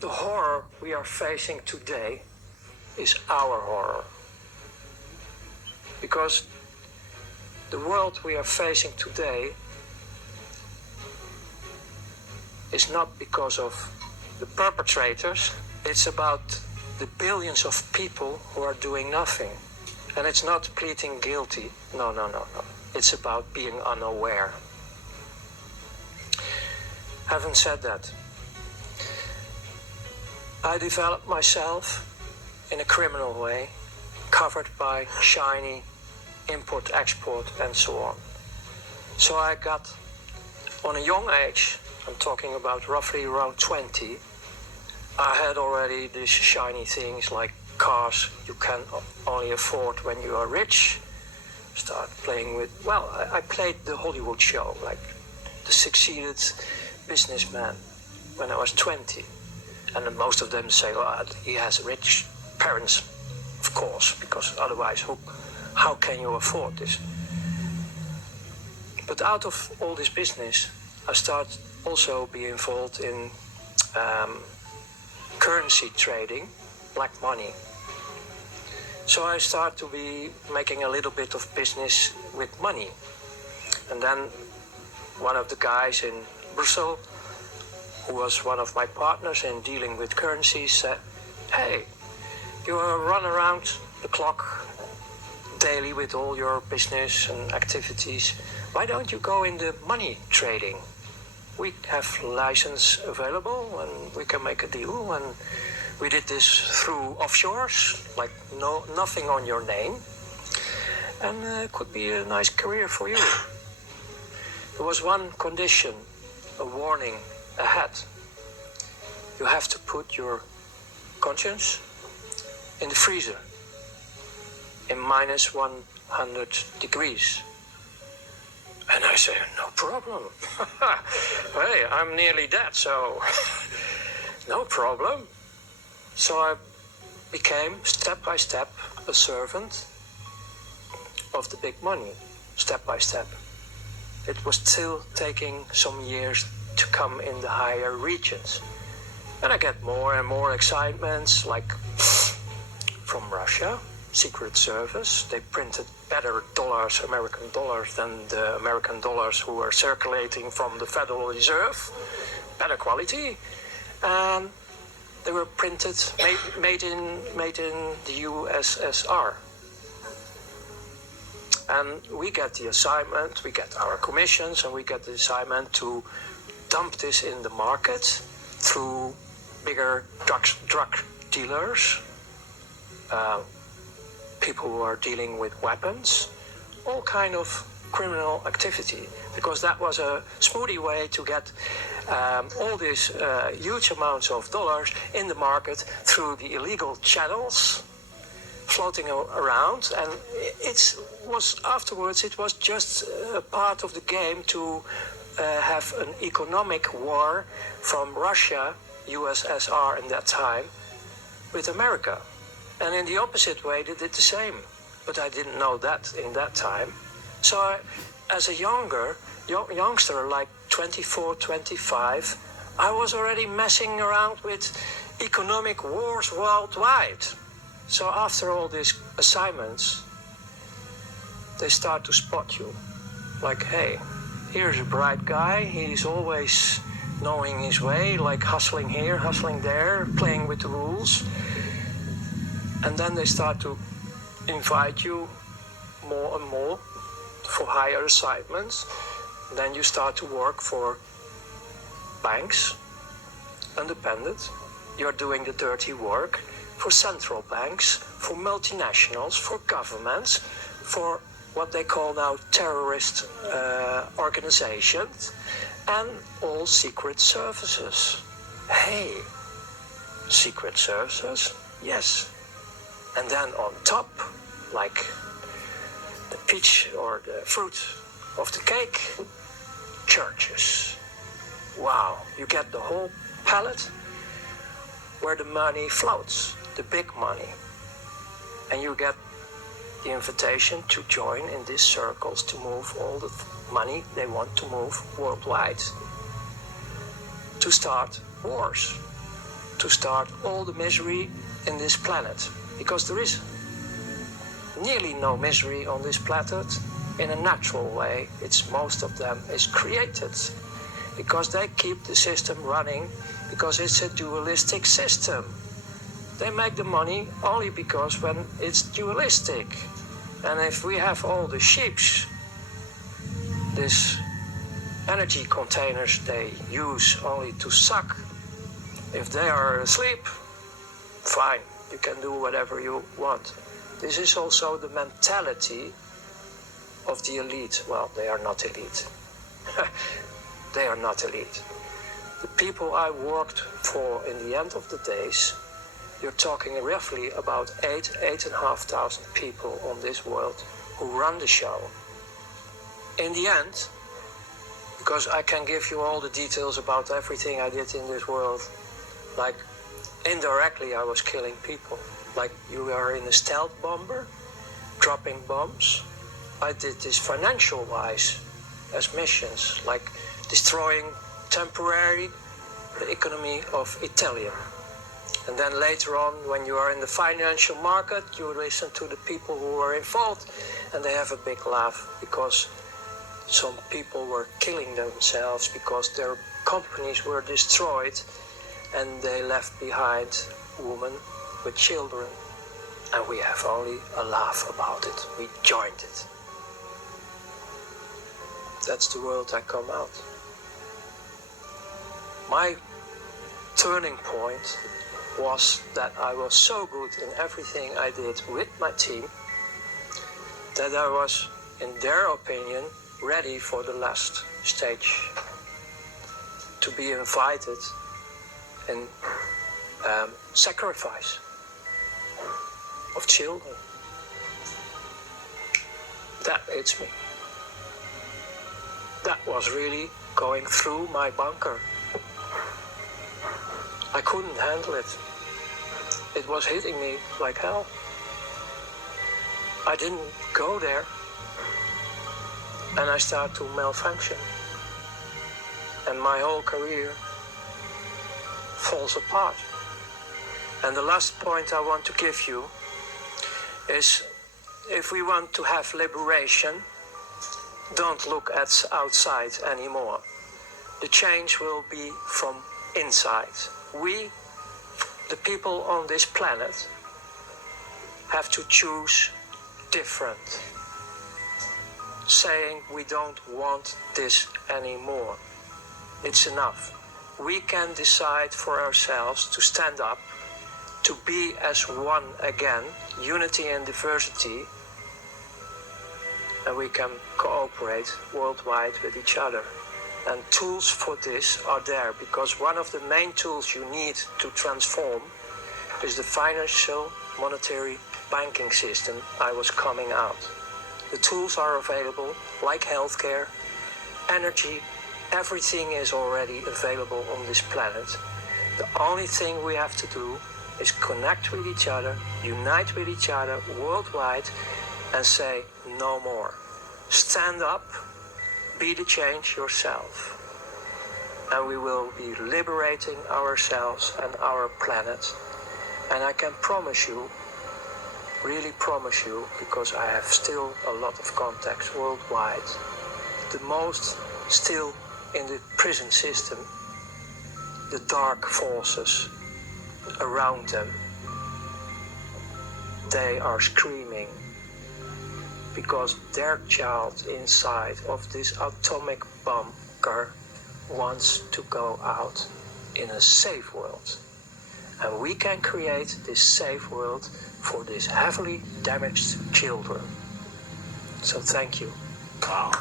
The horror we are facing today is our horror. Because the world we are facing today is not because of the perpetrators, it's about the billions of people who are doing nothing. And it's not pleading guilty, no. It's about being unaware. Having said that, I developed myself in a criminal way, covered by shiny import, export, and so on. So I got, on a young age, I'm talking about roughly around 20, I had already these shiny things like cars you can only afford when you are rich. Start playing with, well, I played the Hollywood show, like the succeeded businessman when I was 20. And then most of them say, well, he has rich parents, of course, because otherwise how can you afford this? But out of all this business, I started also be involved in currency trading, black money. So I started to be making a little bit of business with money. And then one of the guys in Brussels, who was one of my partners in dealing with currencies, said, hey, you run around the clock daily with all your business and activities. Why don't you go into money trading? We have license available and we can make a deal. And we did this through offshores, like nothing on your name. And it could be a nice career for you. There was one condition, a warning ahead. You have to put your conscience in the freezer in minus 100 degrees. And I say, no problem. Hey, I'm nearly dead, so no problem. So I became, step by step, a servant of the big money, step by step. It was still taking some years to come in the higher regions. And I get more and more excitements, like from Russia, Secret Service. They printed better dollars, American dollars, than the American dollars who were circulating from the Federal Reserve. Better quality. And they were printed, made in the USSR. And we get the assignment, we get our commissions, and we get the assignment to dump this in the market through bigger drug dealers, people who are dealing with weapons, all kind of criminal activity, because that was a smoothie way to get all these huge amounts of dollars in the market through the illegal channels floating around. And it was just a part of the game to have an economic war from Russia, USSR in that time, with America. And in the opposite way, they did the same. But I didn't know that in that time. So as a youngster, like 24, 25, I was already messing around with economic wars worldwide. So after all these assignments, they start to spot you. Like, hey, here's a bright guy, he's always knowing his way, like hustling here, hustling there, playing with the rules. And then they start to invite you more and more for higher assignments. Then you start to work for banks, independent. You're doing the dirty work for central banks, for multinationals, for governments, for what they call now terrorist organizations, and all secret services. Hey, secret services? Yes. And then on top, like the peach or the fruit of the cake, churches. Wow, you get the whole palette. where the money floats, the big money. And you get the invitation to join in these circles to move all the money they want to move worldwide. To start wars, to start all the misery in this planet. Because there is nearly no misery on this planet in a natural way. Most of them is created. Because they keep the system running, because it's a dualistic system. They make the money only because when it's dualistic. And if we have all the ships, these energy containers they use only to suck, if they are asleep, fine, you can do whatever you want. This is also the mentality of the elite. Well, they are not elite. They are not elite. The people I worked for in the end of the days, you're talking roughly about 8,500 people on this world who run the show. In the end, because I can give you all the details about everything I did in this world, like indirectly I was killing people. Like you are in a stealth bomber, dropping bombs. I did this financial-wise as missions, like destroying temporarily the economy of Italy. And then later on, when you are in the financial market, you listen to the people who are involved, and they have a big laugh because some people were killing themselves because their companies were destroyed and they left behind women with children. And we have only a laugh about it. We joined it. That's the world I come out. My turning point was that I was so good in everything I did with my team that I was, in their opinion, ready for the last stage. To be invited in sacrifice of children. That hits me. That was really going through my bunker. I couldn't handle it. It was hitting me like hell. I didn't go there. And I started to malfunction. And my whole career falls apart. And the last point I want to give you is, if we want to have liberation, don't look at outside anymore. The change will be from inside. We, the people on this planet, have to choose different. Saying we don't want this anymore. It's enough. We can decide for ourselves to stand up, to be as one again, unity and diversity, and we can cooperate worldwide with each other. And tools for this are there, because one of the main tools you need to transform is the financial, monetary, banking system I was coming out. The tools are available, like healthcare, energy, everything is already available on this planet. The only thing we have to do is connect with each other, unite with each other worldwide, and say no more. Stand up, be the change yourself. And we will be liberating ourselves and our planet. And I can promise you, really promise you, because I have still a lot of contacts worldwide, the most still in the prison system, the dark forces around them, they are screaming because their child inside of this atomic bunker wants to go out in a safe world. And we can create this safe world for these heavily damaged children. So thank you. Wow.